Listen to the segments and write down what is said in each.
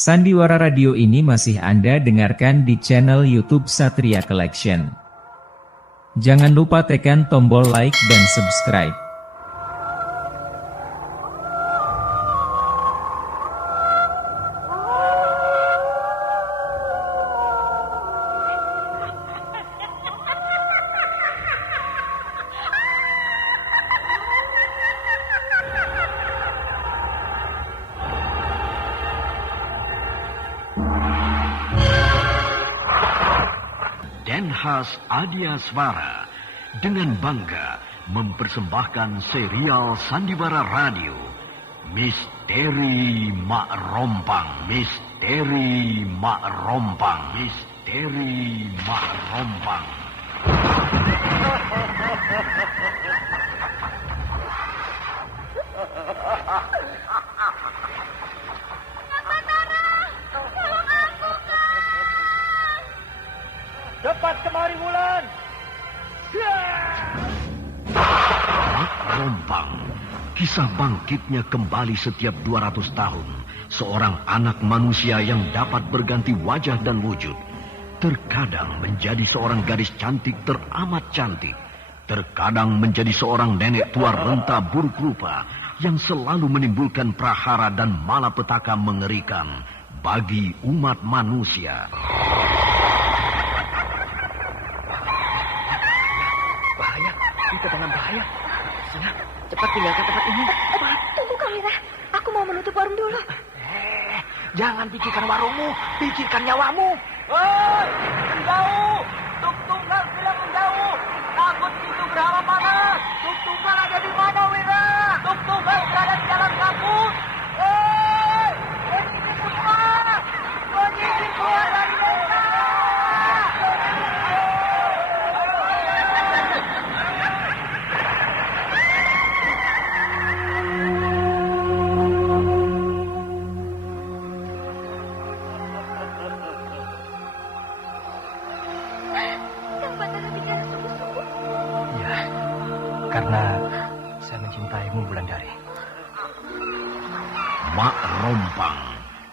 Sandiwara Radio ini masih Anda dengarkan di channel YouTube Satria Collection. Jangan lupa tekan tombol like dan subscribe. Denhas Adiaswara dengan bangga mempersembahkan serial Sandiwara Radio Misteri Mak Rompang, Misteri Mak Rompang, Misteri Mak Rompang. Cepat kemari, Wulan! Mak Rompang, kisah bangkitnya kembali setiap 200 tahun. Seorang anak manusia yang dapat berganti wajah dan wujud. Terkadang menjadi seorang gadis cantik teramat cantik. Terkadang menjadi seorang nenek tua renta buruk rupa yang selalu menimbulkan prahara dan malapetaka mengerikan bagi umat manusia. Kita dalam bahaya. Sana, cepat tinggalkan tempat ini. Cepat. Tunggu, Kamira. Aku mau menutup warung dulu. Jangan pikirkan warungmu, pikirkan nyawamu. Hei, menjauh. Tuk Tunggal bilang menjauh. Takut itu berhawa panas. Tuk Tunggal ada di mana, Wira? Tuk Tunggal berada di dalam kabut. Hei, ini semua. Penyisir keluar dari desa. Karena saya mencintaimu, Wulandari. Mak Rompang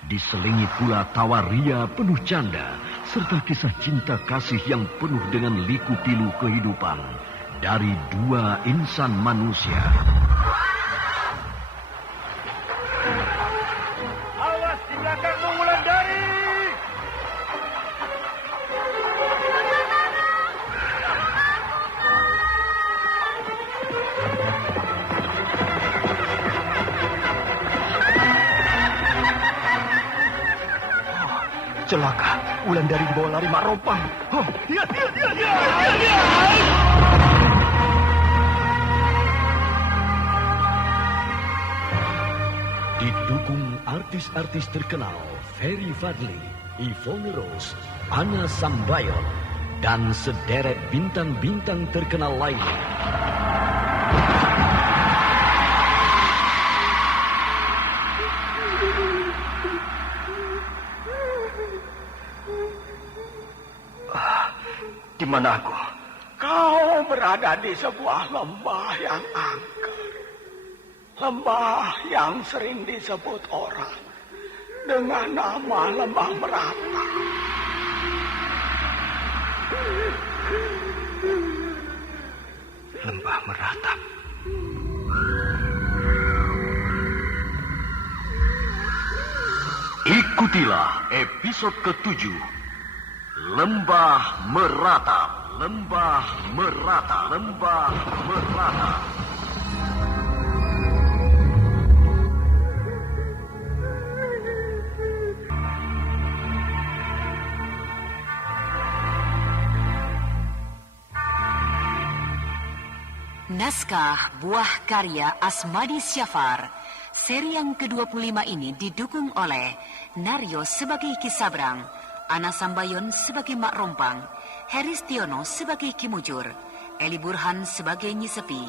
diselingi pula tawa ria penuh canda serta kisah cinta kasih yang penuh dengan liku-pilu kehidupan dari dua insan manusia. Awas di belakangmu, Wulandari! Celaka, Wulandari dibawa lari Mak Rompang. Didukung artis-artis terkenal Ferry Fadli, Yvonne Rose, Anna Sambayon, dan sederet bintang-bintang terkenal lainnya. Di mana aku? Kau berada di sebuah lembah yang angker. Lembah yang sering disebut orang dengan nama Lembah Merata. Lembah Meratap. Ikutilah episode ke-7, Lembah Meratap, Lembah Meratap, Lembah Meratap. Naskah buah karya Asmadi Syafar. Seri yang ke-25 ini didukung oleh Naryo sebagai Kisabrang, Ana Sambayon sebagai Mak Rompang, Heristiono sebagai Kimujur, Eli Burhan sebagai Nyi Sepi,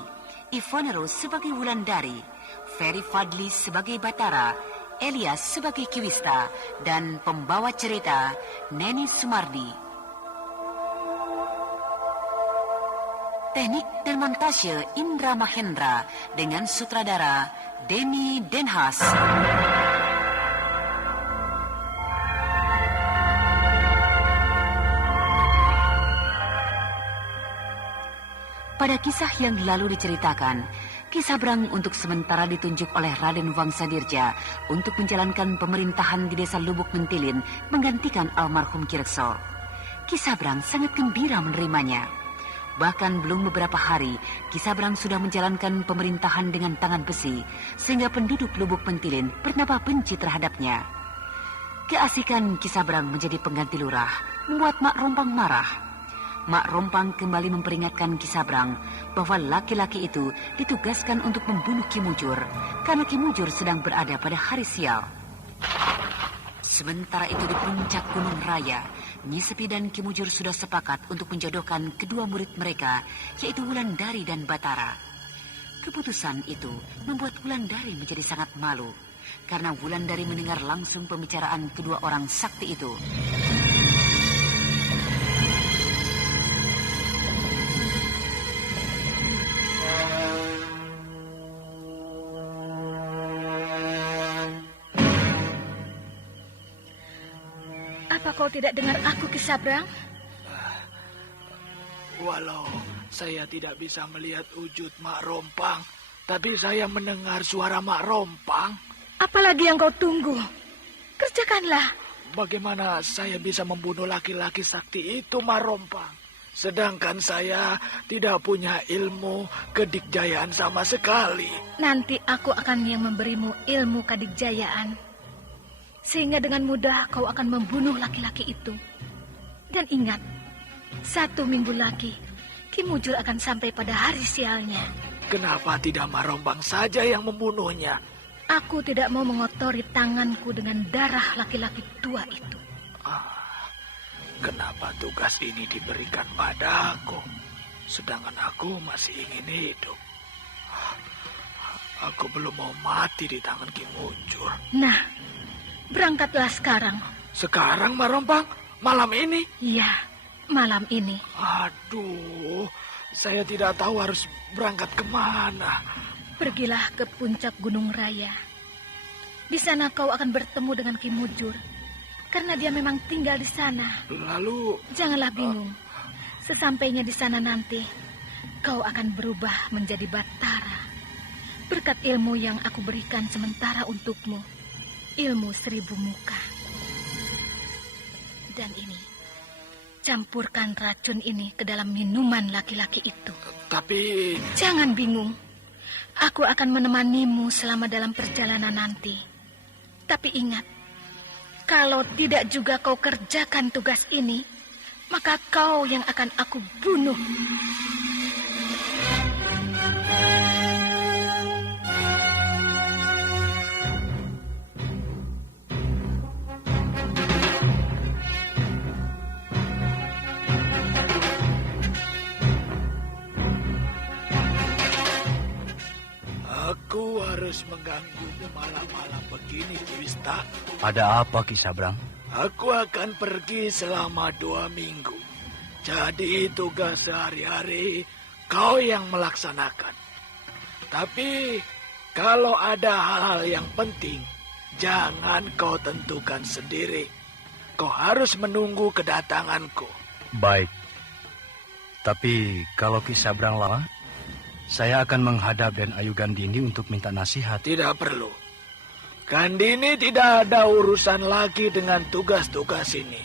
Yvonne Rose sebagai Wulandari, Ferry Fadli sebagai Batara, Elias sebagai Kiwista, dan pembawa cerita Neni Sumardi. Teknik dan montase Indra Mahendra dengan sutradara Denny Denhas. Pada kisah yang lalu diceritakan, Ki Sabrang untuk sementara ditunjuk oleh Raden Wangsadirja untuk menjalankan pemerintahan di desa Lubuk Mentilin menggantikan almarhum Ki Rekso. Ki Sabrang sangat gembira menerimanya. Bahkan belum beberapa hari, Ki Sabrang sudah menjalankan pemerintahan dengan tangan besi, sehingga penduduk Lubuk Mentilin bernama benci terhadapnya. Keasikan Ki Sabrang menjadi pengganti lurah membuat Mak Rompang marah. Mak Rompang kembali memperingatkan Ki Sabrang bahwa laki-laki itu ditugaskan untuk membunuh Ki Mujur karena Ki Mujur sedang berada pada hari sial. Sementara itu di puncak Gunung Raya, Nyi Sepi dan Ki Mujur sudah sepakat untuk menjodohkan kedua murid mereka, yaitu Wulandari dan Batara. Keputusan itu membuat Wulandari menjadi sangat malu karena Wulandari mendengar langsung pembicaraan kedua orang sakti itu. Apa kau tidak dengar aku, Ki Sabrang? Walau saya tidak bisa melihat wujud Mak Rompang, tapi saya mendengar suara Mak Rompang. Apalagi yang kau tunggu? Kerjakanlah. Bagaimana saya bisa membunuh laki-laki sakti itu, Mak Rompang? Sedangkan saya tidak punya ilmu kedikjayaan sama sekali. Nanti aku akan yang memberimu ilmu kadikjayaan. Sehingga dengan mudah kau akan membunuh laki-laki itu. Dan ingat, 1 minggu lagi, Ki Mujur akan sampai pada hari sialnya. Kenapa tidak Mak Rompang saja yang membunuhnya? Aku tidak mau mengotori tanganku dengan darah laki-laki tua itu. Kenapa tugas ini diberikan padaku, sedangkan aku masih ingin hidup? Aku belum mau mati di tangan Ki Mujur. Nah, berangkatlah sekarang. Sekarang, Mak Rompang? Malam ini? Iya, malam ini. Aduh, saya tidak tahu harus berangkat kemana. Pergilah ke puncak Gunung Raya. Di sana kau akan bertemu dengan Ki Mujur. Karena dia memang tinggal di sana. Lalu... Janganlah bingung. Sesampainya di sana nanti, kau akan berubah menjadi Batara. Berkat ilmu yang aku berikan sementara untukmu. Ilmu 1000 muka. Dan ini, campurkan racun ini ke dalam minuman laki-laki itu. Tapi... Jangan bingung. Aku akan menemanimu selama dalam perjalanan nanti. Tapi ingat, kalau tidak juga kau kerjakan tugas ini, maka kau yang akan aku bunuh. Aku harus mengganggumu malam-malam begini, Ki Wista. Ada apa, Ki Sabrang? Aku akan pergi selama 2 minggu. Jadi tugas sehari-hari kau yang melaksanakan. Tapi kalau ada hal-hal yang penting, jangan kau tentukan sendiri. Kau harus menunggu kedatanganku. Baik. Tapi kalau Ki Sabrang lama, saya akan menghadap Den Ayu Gandini untuk minta nasihat. Tidak perlu. Gandini tidak ada urusan lagi dengan tugas-tugas ini.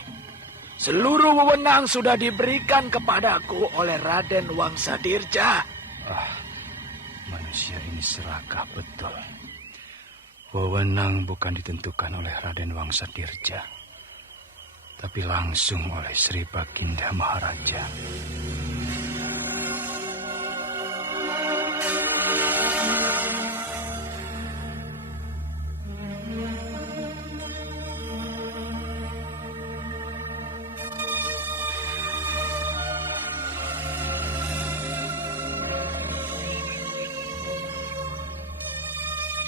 Seluruh wewenang sudah diberikan kepadaku oleh Raden Wangsadirja. Manusia ini serakah betul. Wewenang bukan ditentukan oleh Raden Wangsadirja, tapi langsung oleh Sri Baginda Maharaja.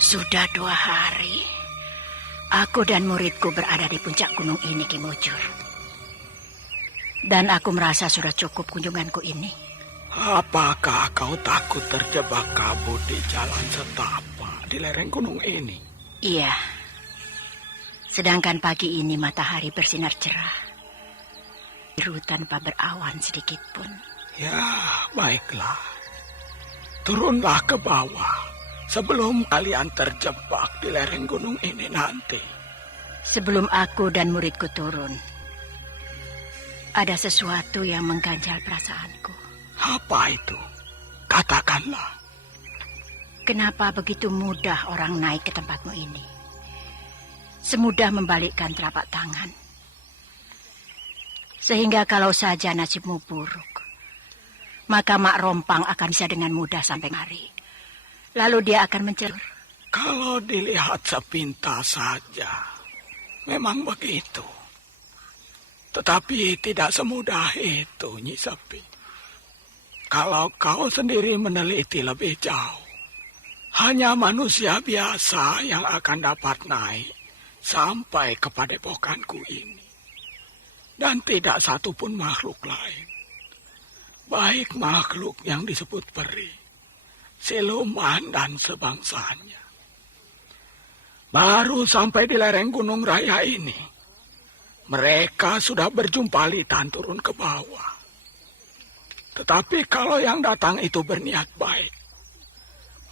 Sudah 2 hari, aku dan muridku berada di puncak gunung ini, Ki Mujur. Dan aku merasa sudah cukup kunjunganku ini. Apakah kau takut terjebak kabut di jalan setapak di lereng gunung ini? Iya. Sedangkan pagi ini matahari bersinar cerah. Biru tanpa berawan sedikit pun. Ya, baiklah. Turunlah ke bawah sebelum kalian terjebak di lereng gunung ini nanti. Sebelum aku dan muridku turun, ada sesuatu yang mengganjal perasaanku. Apa itu? Katakanlah. Kenapa begitu mudah orang naik ke tempatmu ini? Semudah membalikkan telapak tangan. Sehingga kalau saja nasibmu buruk, maka Mak Rompang akan bisa dengan mudah sampai kemari. Lalu dia akan mencelur. Kalau dilihat sepintas saja, memang begitu. Tetapi tidak semudah itu, Nyi Sepi. Kalau kau sendiri meneliti lebih jauh, hanya manusia biasa yang akan dapat naik sampai ke padepokanku ini. Dan tidak satupun makhluk lain. Baik makhluk yang disebut peri, siluman dan sebangsanya. Baru sampai di lereng Gunung Raya ini, mereka sudah berjumpalitan turun ke bawah. Tetapi kalau yang datang itu berniat baik,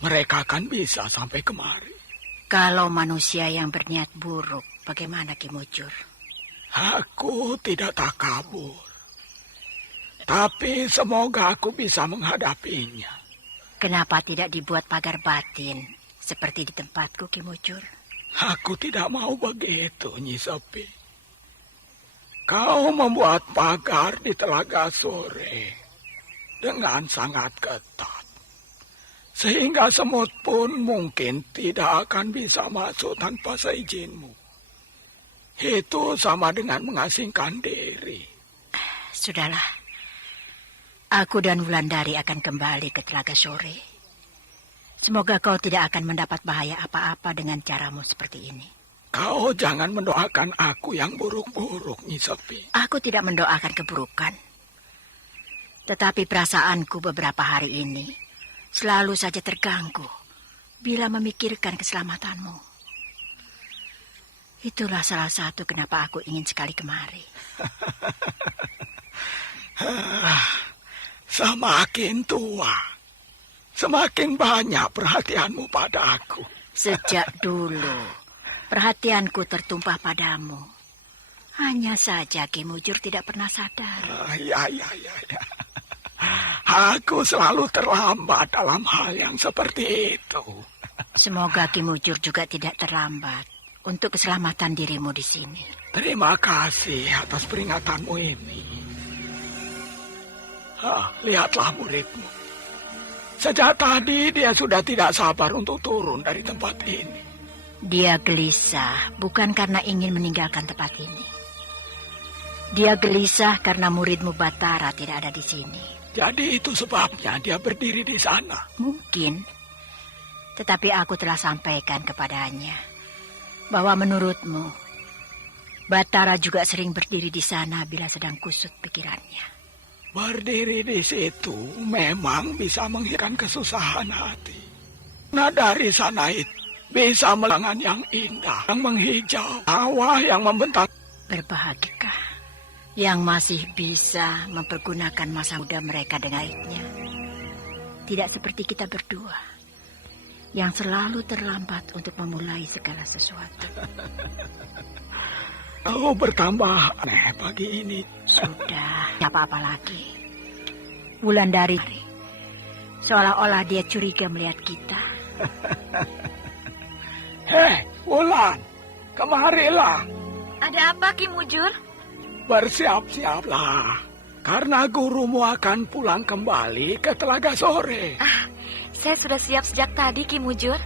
mereka akan bisa sampai kemari. Kalau manusia yang berniat buruk, bagaimana Ki Mujur? Aku tidak takabur. Tapi semoga aku bisa menghadapinya. Kenapa tidak dibuat pagar batin seperti di tempatku, Ki Mujur? Aku tidak mau begitu, Nyi Sepi. Kau membuat pagar di Telaga Sore dengan sangat ketat. Sehingga semut pun mungkin tidak akan bisa masuk tanpa seizinmu. Itu sama dengan mengasingkan diri. Sudahlah. Aku dan Wulandari akan kembali ke Telaga Sore. Semoga kau tidak akan mendapat bahaya apa-apa dengan caramu seperti ini. Kau jangan mendoakan aku yang buruk-buruk, Nyi Sepi. Aku tidak mendoakan keburukan. Tetapi perasaanku beberapa hari ini selalu saja terganggu bila memikirkan keselamatanmu. Itulah salah satu kenapa aku ingin sekali kemari. Semakin tua, semakin banyak perhatianmu pada aku. Sejak dulu, perhatianku tertumpah padamu. Hanya saja Ki Mujur tidak pernah sadar. Ya. Aku selalu terlambat dalam hal yang seperti itu. Semoga Ki Mujur juga tidak terlambat untuk keselamatan dirimu di sini. Terima kasih atas peringatanmu ini. Lihatlah muridmu. Sejak tadi dia sudah tidak sabar untuk turun dari tempat ini. Dia gelisah bukan karena ingin meninggalkan tempat ini. Dia gelisah karena muridmu Batara tidak ada di sini. Jadi itu sebabnya dia berdiri di sana. Mungkin. Tetapi aku telah sampaikan kepadanya bahwa menurutmu Batara juga sering berdiri di sana bila sedang kusut pikirannya. Berdiri di situ memang bisa menghilangkan kesusahan hati. Nah dari sana itu bisa melangan yang indah, yang menghijau, sawah yang membentang. Berbahagikah yang masih bisa mempergunakan masa muda mereka dengan baiknya. Tidak seperti kita berdua yang selalu terlambat untuk memulai segala sesuatu. Kau bertambah aneh pagi ini. Sudah, apa-apa lagi. Wulandari, seolah-olah dia curiga melihat kita. Hei, Wulan, kemarilah. Ada apa, Ki Mujur? Bersiap-siaplah, karena gurumu akan pulang kembali ke Telaga Sore. Saya sudah siap sejak tadi, Ki Mujur.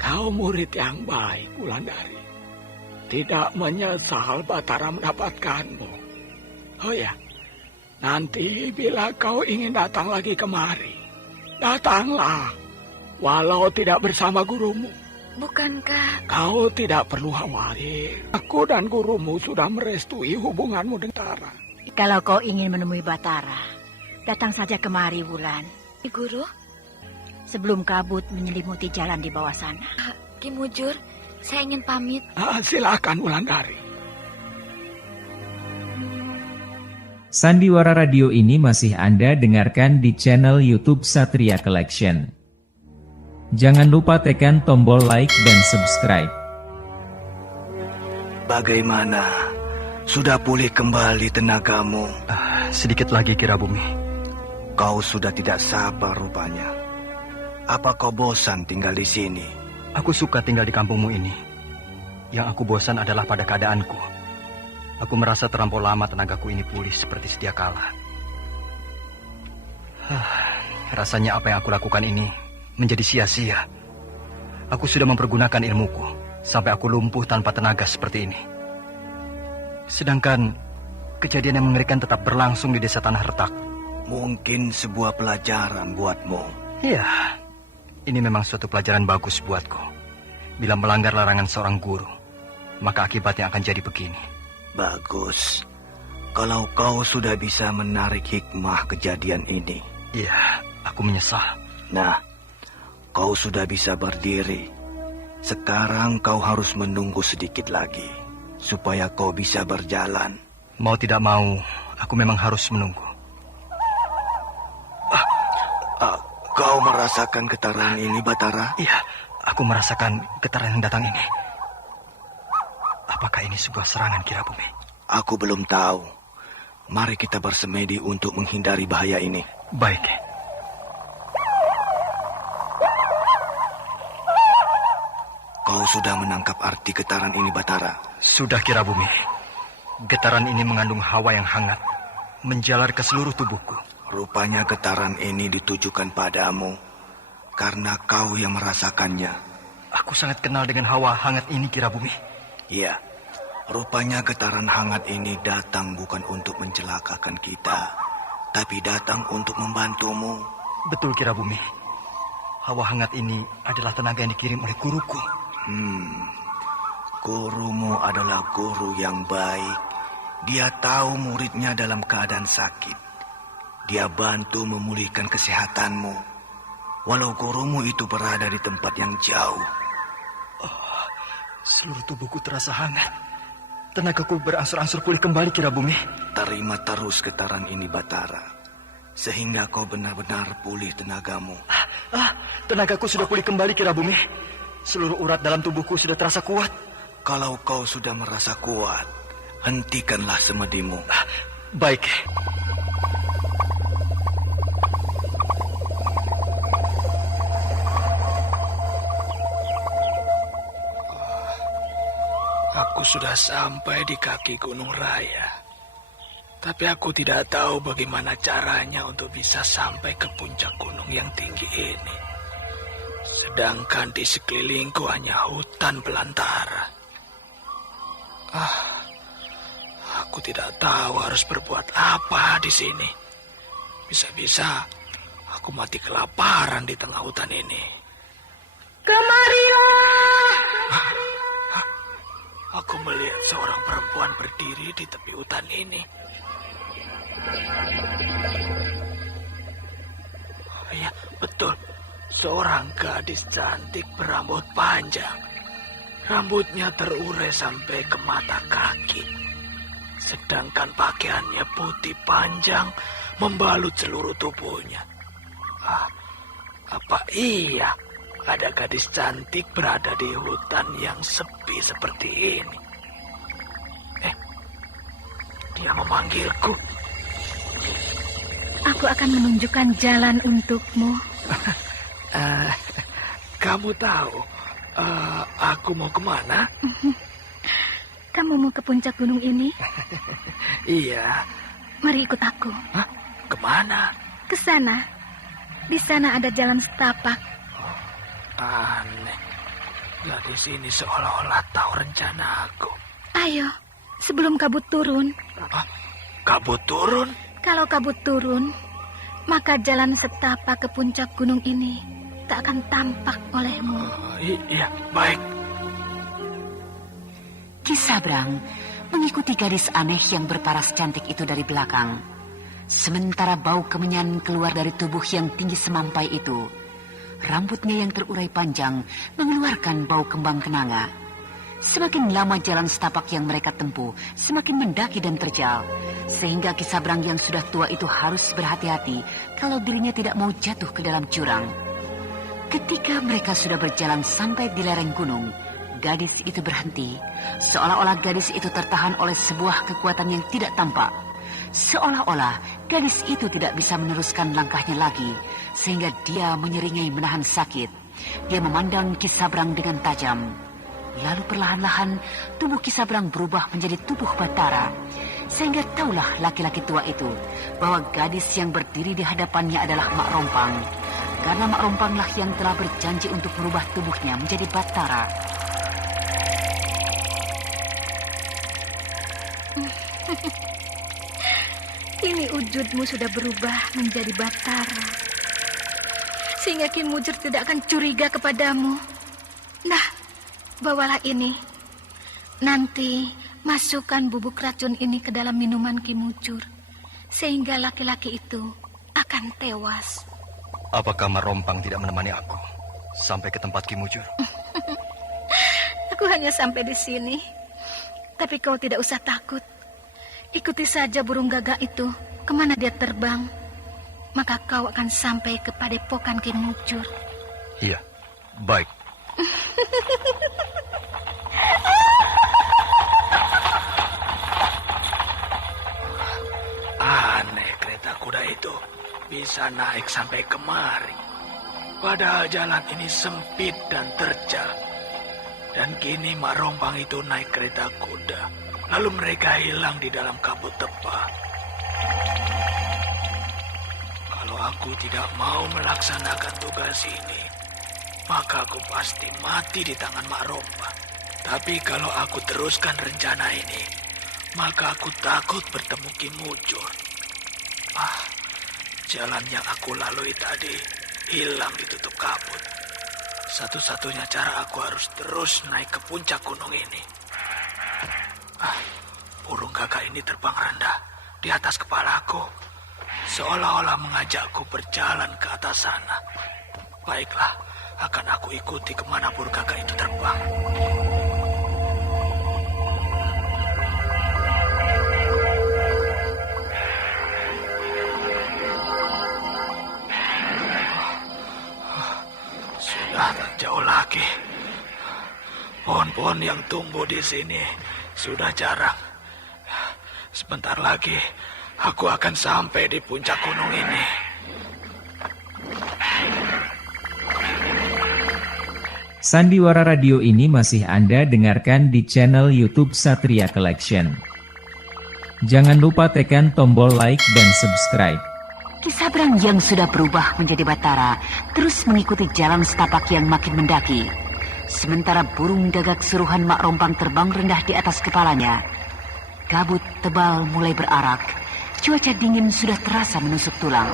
Kau murid yang baik, Wulandari. Tidak menyesal Batara mendapatkanmu. Oh ya, nanti bila kau ingin datang lagi kemari, datanglah, walau tidak bersama gurumu. Bukankah... Kau tidak perlu khawatir. Aku dan gurumu sudah merestui hubunganmu dengan Batara. Kalau kau ingin menemui Batara, datang saja kemari, Wulan. Guru? Sebelum kabut menyelimuti jalan di bawah sana. Ki Mujur, saya ingin pamit. Silakan, Wulandari. Sandiwara radio ini masih Anda dengarkan di channel YouTube Satria Collection. Jangan lupa tekan tombol like dan subscribe. Bagaimana? Sudah pulih kembali tenagamu? Sedikit lagi Kirabumi. Kau sudah tidak sabar rupanya. Apa kau bosan tinggal di sini? Aku suka tinggal di kampungmu ini. Yang aku bosan adalah pada keadaanku. Aku merasa terlampau lama tenagaku ini pulih seperti sedia kala. Rasanya apa yang aku lakukan ini menjadi sia-sia. Aku sudah mempergunakan ilmuku sampai aku lumpuh tanpa tenaga seperti ini. Sedangkan kejadian yang mengerikan tetap berlangsung di desa Tanah Retak. Mungkin sebuah pelajaran buatmu. Iya, ini memang suatu pelajaran bagus buatku. Bila melanggar larangan seorang guru, maka akibatnya akan jadi begini. Bagus. Kalau kau sudah bisa menarik hikmah kejadian ini. Iya, aku menyesal. Nah, kau sudah bisa berdiri. Sekarang kau harus menunggu sedikit lagi, supaya kau bisa berjalan. Mau tidak mau, aku memang harus menunggu. Kau merasakan getaran ini, Batara? Iya, aku merasakan getaran yang datang ini. Apakah ini sebuah serangan Kirabumi? Aku belum tahu. Mari kita bersemedi untuk menghindari bahaya ini. Baik. Kau sudah menangkap arti getaran ini, Batara? Sudah Kirabumi. Getaran ini mengandung hawa yang hangat, menjalar ke seluruh tubuhku. Rupanya getaran ini ditujukan padamu, karena kau yang merasakannya. Aku sangat kenal dengan hawa hangat ini Kirabumi. Iya, rupanya getaran hangat ini datang bukan untuk mencelakakan kita, tapi datang untuk membantumu. Betul Kirabumi. Hawa hangat ini adalah tenaga yang dikirim oleh guruku. Gurumu adalah guru yang baik. Dia tahu muridnya dalam keadaan sakit. Dia bantu memulihkan kesehatanmu, walau gurumu itu berada di tempat yang jauh. Seluruh tubuhku terasa hangat. Tenagaku berangsur-angsur pulih kembali Kirabumi. Terima terus getaran ini Batara, sehingga kau benar-benar pulih tenagamu. Tenagaku sudah pulih kembali Kirabumi. Seluruh urat dalam tubuhku sudah terasa kuat. Kalau kau sudah merasa kuat, hentikanlah semedimu. Baik. Aku sudah sampai di kaki Gunung Raya. Tapi aku tidak tahu bagaimana caranya untuk bisa sampai ke puncak gunung yang tinggi ini. Sedangkan di sekelilingku hanya hutan belantara. Aku tidak tahu harus berbuat apa di sini. Bisa-bisa aku mati kelaparan di tengah hutan ini. Kemarilah! Aku melihat seorang perempuan berdiri di tepi hutan ini. Ya, betul. Seorang gadis cantik berambut panjang. Rambutnya terurai sampai ke mata kaki. Sedangkan pakaiannya putih panjang membalut seluruh tubuhnya. Apa iya? Ada gadis cantik berada di hutan yang sepi seperti ini. Dia memanggilku. Aku akan menunjukkan jalan untukmu. Kamu tahu aku mau kemana? Kamu mau ke puncak gunung ini? Iya. Mari ikut aku. Hah? Kemana? Ke sana. Di sana ada jalan setapak. Aneh. Gadis ini seolah-olah tahu rencana aku. Ayo, sebelum kabut turun. Kabut turun? Kalau kabut turun, maka jalan setapak ke puncak gunung ini tak akan tampak olehmu. Iya, baik. Ki Sabrang mengikuti gadis aneh yang berparas cantik itu dari belakang. Sementara bau kemenyan keluar dari tubuh yang tinggi semampai itu. Rambutnya yang terurai panjang mengeluarkan bau kembang kenanga. Semakin lama jalan setapak yang mereka tempuh, semakin mendaki dan terjal. Sehingga Kisabrang yang sudah tua itu harus berhati-hati kalau dirinya tidak mau jatuh ke dalam jurang. Ketika mereka sudah berjalan sampai di lereng gunung, gadis itu berhenti. Seolah-olah gadis itu tertahan oleh sebuah kekuatan yang tidak tampak. Seolah-olah gadis itu tidak bisa meneruskan langkahnya lagi, sehingga dia menyeringai menahan sakit. Dia memandang Kisabrang dengan tajam. Lalu perlahan-lahan tubuh Kisabrang berubah menjadi tubuh Batara. Sehingga taulah laki-laki tua itu bahwa gadis yang berdiri di hadapannya adalah Mak Rompang. Karena Mak Rompanglah yang telah berjanji untuk merubah tubuhnya menjadi Batara. Kini wujudmu sudah berubah menjadi Batara. Sehingga Ki Mujur tidak akan curiga kepadamu. Nah, bawalah ini. Nanti masukkan bubuk racun ini ke dalam minuman Ki Mujur. Sehingga laki-laki itu akan tewas. Apakah Marompang tidak menemani aku sampai ke tempat Ki Mujur? Aku hanya sampai di sini. Tapi kau tidak usah takut. Ikuti saja burung gagak itu kemana dia terbang. Maka kau akan sampai ke padepokan Ki Mujur. Iya, baik. Aneh kereta kuda itu bisa naik sampai kemari. Padahal jalan ini sempit dan terjal. Dan kini Mak Rompang itu naik kereta kuda. Lalu mereka hilang di dalam kabut tebal. Kalau aku tidak mau melaksanakan tugas ini, maka aku pasti mati di tangan Mak Rompang. Tapi kalau aku teruskan rencana ini, maka aku takut bertemu Ki Mujur. Jalan yang aku lalui tadi hilang ditutup kabut. Satu-satunya cara aku harus terus naik ke puncak gunung ini. Burung gagak ini terbang rendah di atas kepalaku, seolah-olah mengajakku berjalan ke atas sana. Baiklah, akan aku ikuti kemana burung gagak itu terbang. Sudah tak jauh lagi. Pohon-pohon yang tumbuh di sini sudah jarang. Sebentar lagi aku akan sampai di puncak gunung ini. Sandiwara Radio ini masih Anda dengarkan di channel YouTube Satria Collection. Jangan lupa tekan tombol like dan subscribe. Kisabrang yang sudah berubah menjadi Batara terus mengikuti jalan setapak yang makin mendaki. Sementara burung gagak suruhan Mak Rompang terbang rendah di atas kepalanya. Kabut tebal mulai berarak. Cuaca dingin sudah terasa menusuk tulang.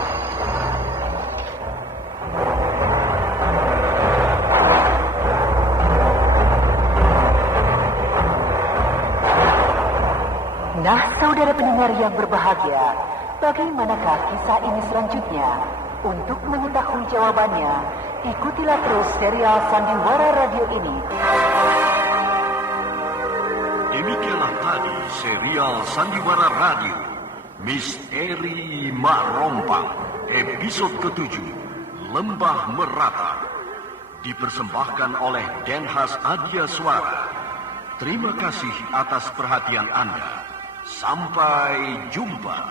Nah, saudara pendengar yang berbahagia, bagaimanakah kisah ini selanjutnya? Untuk mengetahui jawabannya, ikutilah terus serial Sandiwara Radio ini. Demikianlah tadi serial Sandiwara Radio Misteri Mak Rompang episode ke-7 Lembah Merata, dipersembahkan oleh Denhas Adia Suara. Terima kasih atas perhatian Anda. Sampai jumpa.